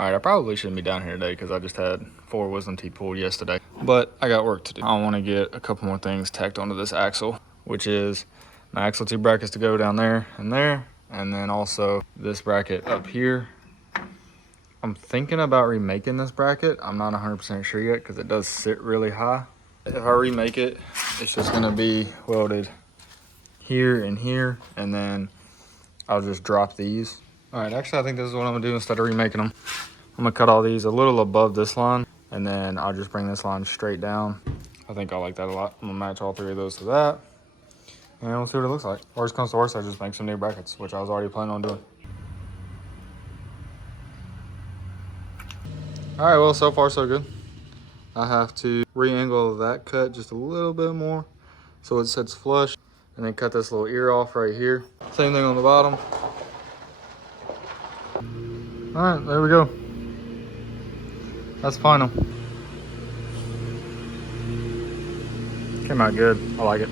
All right, I probably shouldn't be down here today because I just had 4 wisdom teeth pulled yesterday. But I got work to do. I want to get a couple more things tacked onto this axle, which is my axle T brackets to go down there, and then also this bracket up here. I'm thinking about remaking this bracket. I'm not 100% sure yet because it does sit really high. If I remake it, it's just going to be welded here and here, and then I'll just drop these. All right, actually I think this is what I'm gonna do instead of remaking them. I'm gonna cut all these a little above this line, and then I'll just bring this line straight down. I think I like that a lot. I'm gonna match all 3 of those to that, and we'll see what it looks like. Worst comes to worst, I just make some new brackets, which I was already planning on doing. All right, well, so far so good. I have to re-angle that cut just a little bit more so it sits flush, and then cut this little ear off right here. Same thing on the bottom. All right, there we go. That's final. Came out good. I like it.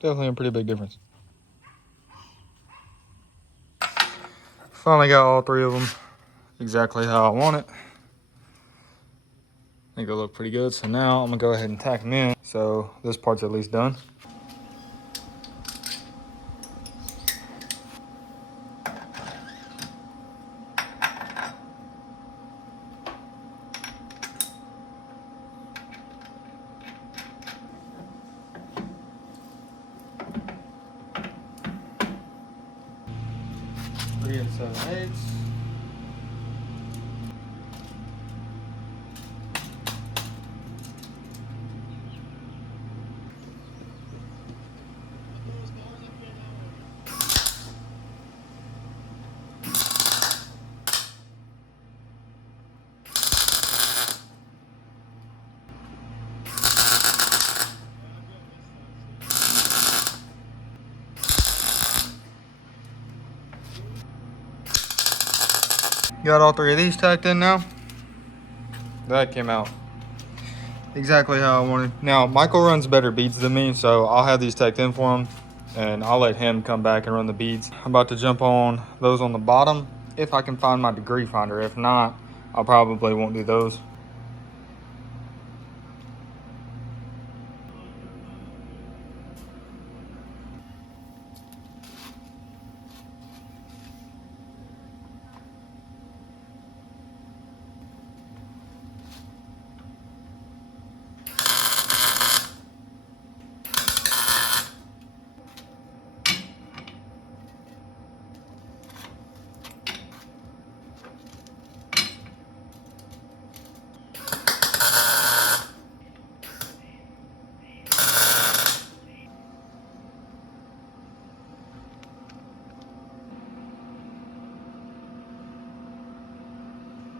Definitely a pretty big difference. Finally got all 3 of them exactly how I want it. I think it'll look pretty good. So now I'm gonna go ahead and tack them in. So this part's at least done. Three and 7/8. Got all 3 of these tacked in now. That came out exactly how I wanted. Now, Micheal runs better beads than me, so I'll have these tacked in for him, and I'll let him come back and run the beads. I'm about to jump on those on the bottom, if I can find my degree finder. If not, I probably won't do those.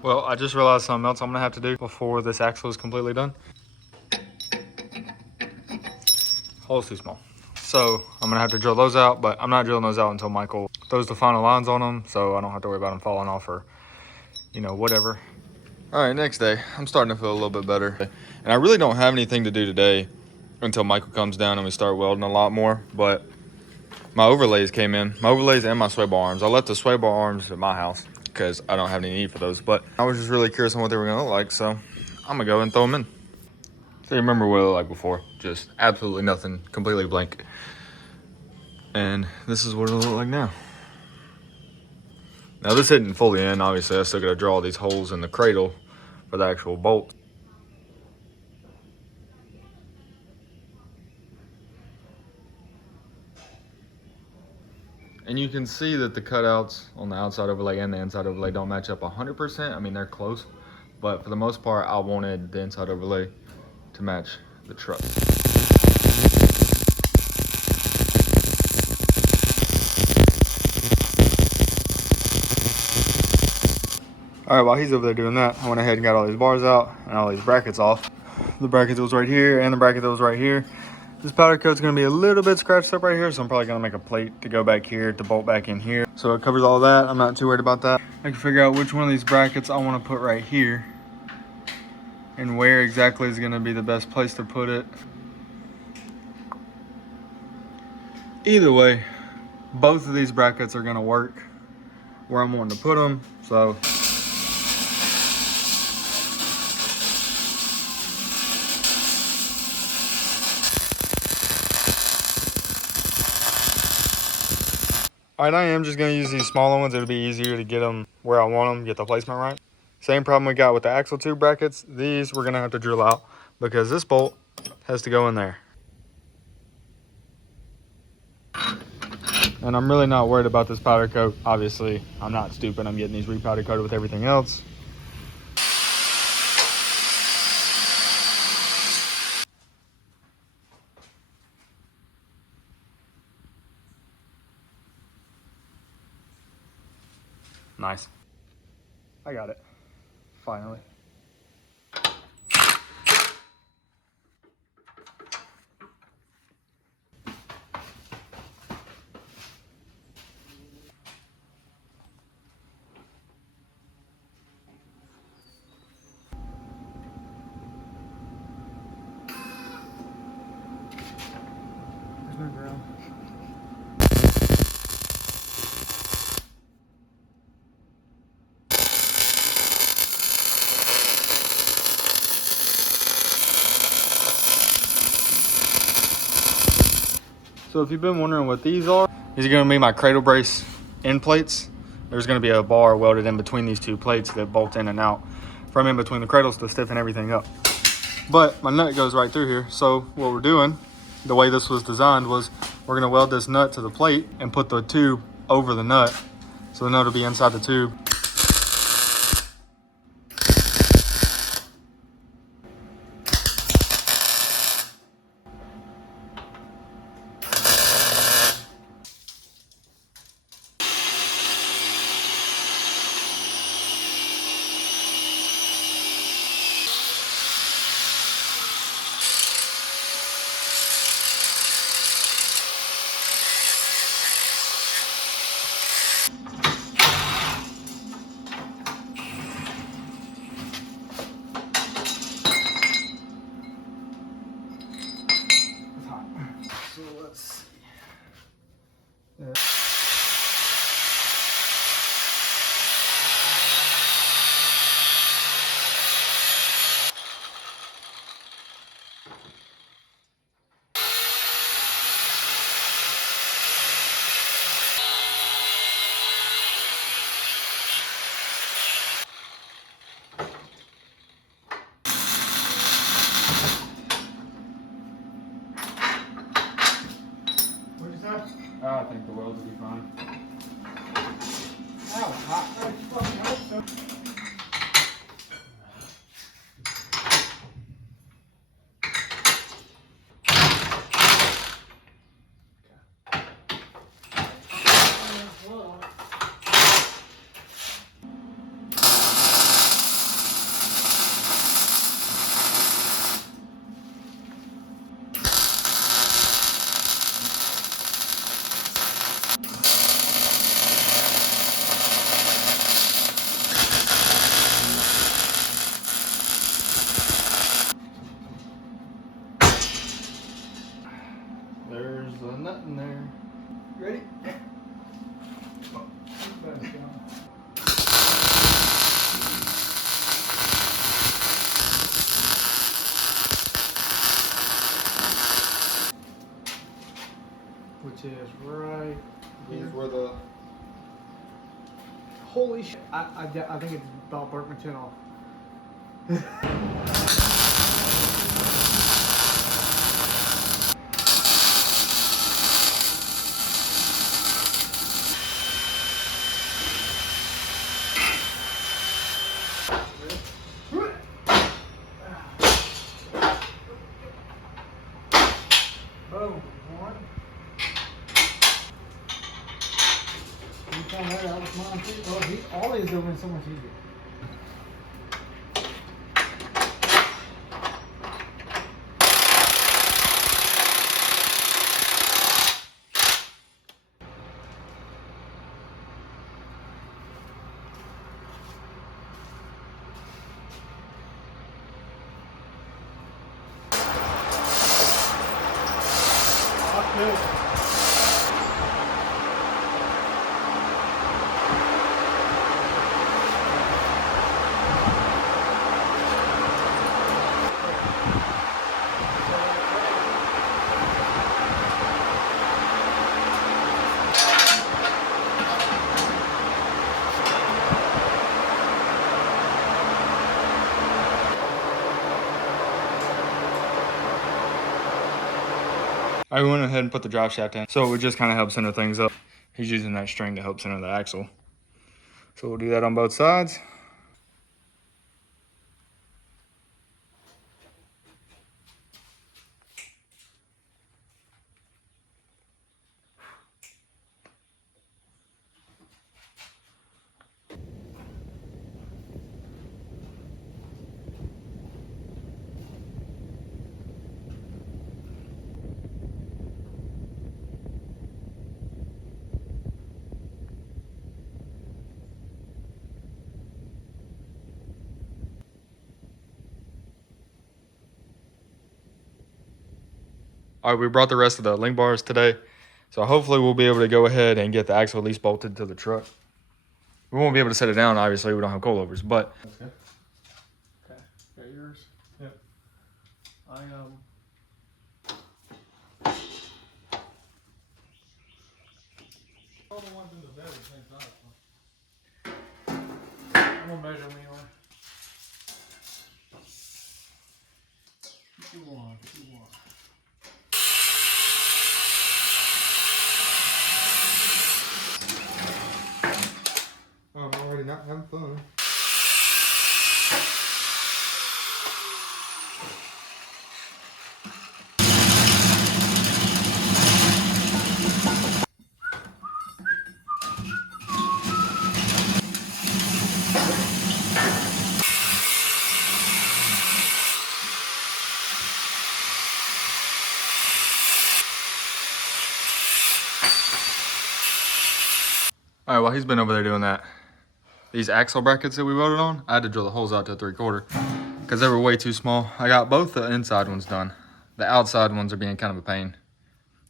Well, I just realized something else I'm gonna have to do before this axle is completely done. Hole's too small. So I'm gonna have to drill those out, but I'm not drilling those out until Micheal throws the final lines on them, so I don't have to worry about them falling off or, you know, whatever. All right, next day, I'm starting to feel a little bit better. And I really don't have anything to do today until Micheal comes down and we start welding a lot more, but my overlays came in, my overlays and my sway bar arms. I left the sway bar arms at my house because I don't have any need for those, but I was just really curious on what they were gonna look like, so I'm gonna go and throw them in. So you remember what it looked like before, just absolutely nothing, completely blank. And this is what it'll look like now. Now this isn't fully in, obviously I still gotta draw these holes in the cradle for the actual bolt. And you can see that the cutouts on the outside overlay and the inside overlay don't match up 100%. I mean, they're close, but for the most part, I wanted the inside overlay to match the truck. All right, while he's over there doing that, I went ahead and got all these bars out and all these brackets off. The bracket that was right here and the bracket that was right here. This powder coat's gonna be a little bit scratched up right here, so I'm probably gonna make a plate to go back here to bolt back in here. So it covers all that. I'm not too worried about that. I can figure out which one of these brackets I wanna put right here and where exactly is gonna be the best place to put it. Either way, both of these brackets are gonna work. where I'm wanting to put them. So all right, I am just gonna use these smaller ones. It'll be easier to get them where I want them, get the placement right. Same problem we got with the axle tube brackets. These we're gonna have to drill out because this bolt has to go in there. And I'm really not worried about this powder coat. Obviously, I'm not stupid. I'm getting these repowder coated with everything else. Nice. I got it. Finally. There's no ground. So if you've been wondering what these are going to be my cradle brace end plates. There's going to be a bar welded in between these two plates that bolt in and out from in between the cradles to stiffen everything up. But my nut goes right through here. So what we're doing, the way this was designed, was we're going to weld this nut to the plate and put the tube over the nut. So the nut will be inside the tube. So let's see. Yeah. I think the welds will be fine. Ow, hot. I fucking hope so. There's a nut in there. Ready? Which is right here. Where the... Holy shit. I think it's about burnt my chin off. Boom. One. You found that out with mine too. Oh, all these are doing so much easier. I went ahead and put the drive shaft in, so it just kind of helps center things up. He's using that string to help center the axle. So we'll do that on both sides. All right, we brought the rest of the link bars today. So hopefully we'll be able to go ahead and get the axle at least bolted to the truck. We won't be able to set it down, obviously, we don't have coilovers, but. That's good. Okay, got yours? Yep. I all the ones in the bed at the same time. I'm gonna measure them anyway. 51, 51. I'm already not having fun. All right, while he's been over there doing that, these axle brackets that we welded on, I had to drill the holes out to 3/4 because they were way too small. I got both the inside ones done. The outside ones are being kind of a pain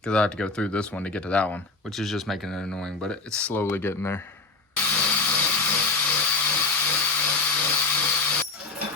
because I have to go through this one to get to that one, which is just making it annoying, but it's slowly getting there.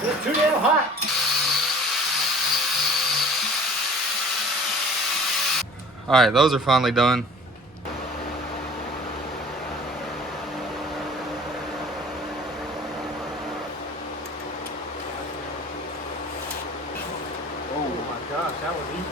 It's too damn hot. All right, those are finally done. Oh my gosh, that was easy.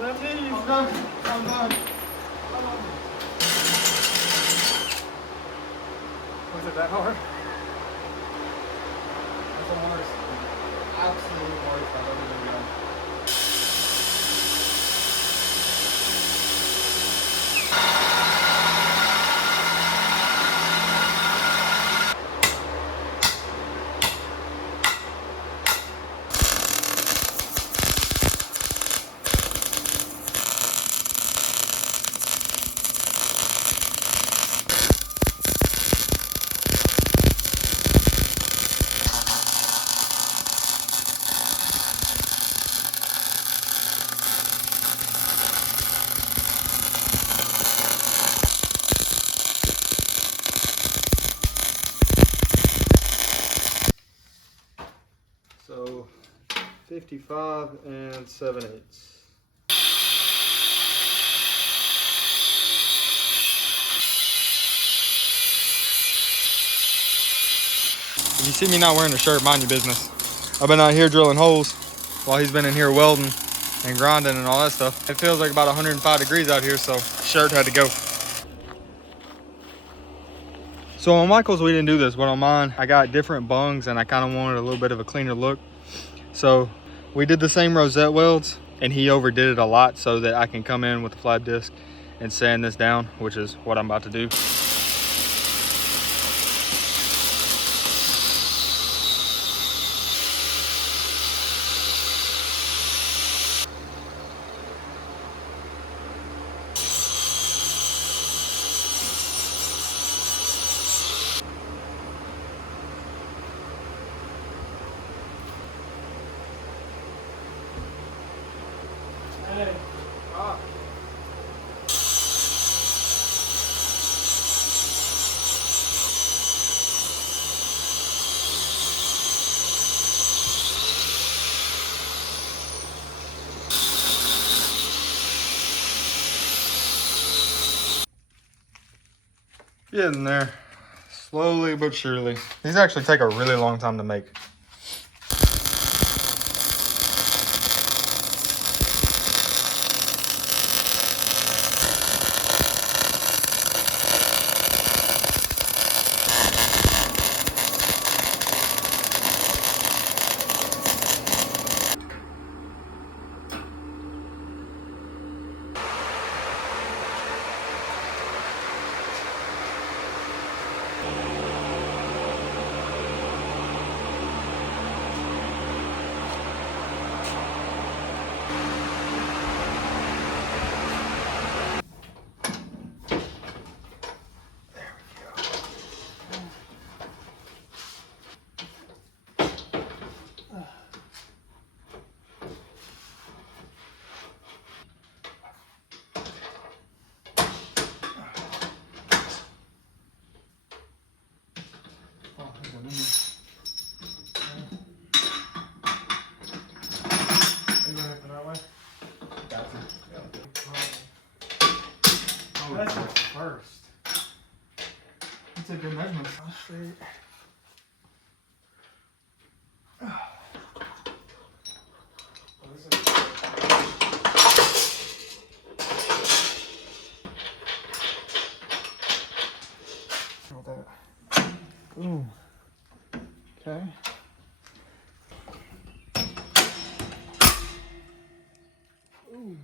Let me. I'm done. I'm done. Was it that hard? That's the worst. Absolute worst I've ever done. So 55 7/8. If you see me not wearing a shirt, mind your business. I've been out here drilling holes while he's been in here welding and grinding and all that stuff. It feels like about 105 degrees out here, so shirt had to go. So on Michael's, we didn't do this, but on mine, I got different bungs and I kind of wanted a little bit of a cleaner look. So we did the same rosette welds and he overdid it a lot so that I can come in with the flat disc and sand this down, which is what I'm about to do. Hey. Ah. Getting there Slowly but surely. These actually take a really long time to make. That's the first. You took good measurements. Oh, shit. Ooh. Okay. Ooh.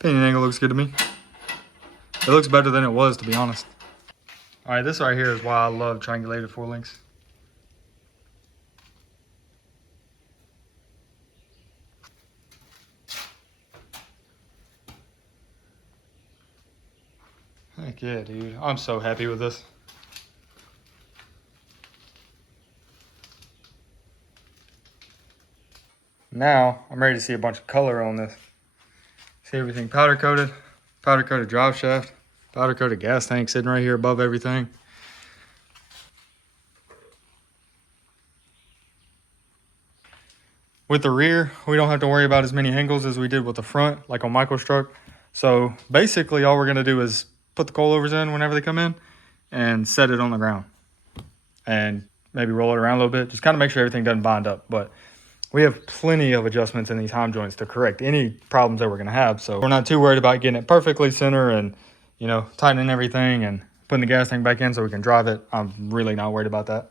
Painting angle looks good to me. It looks better than it was, to be honest. All right, this right here is why I love triangulated 4-links. Heck yeah, dude. I'm so happy with this. Now, I'm ready to see a bunch of color on this. See everything powder coated drive shaft, powder coated gas tank sitting right here above everything. With the rear, we don't have to worry about as many angles as we did with the front, like on Micheal's truck. So basically all we're gonna do is put the coilovers in whenever they come in and set it on the ground. And maybe roll it around a little bit, just kind of make sure everything doesn't bind up. But we have plenty of adjustments in these heim joints to correct any problems that we're gonna have. So we're not too worried about getting it perfectly center and, you know, tightening everything and putting the gas tank back in so we can drive it. I'm really not worried about that.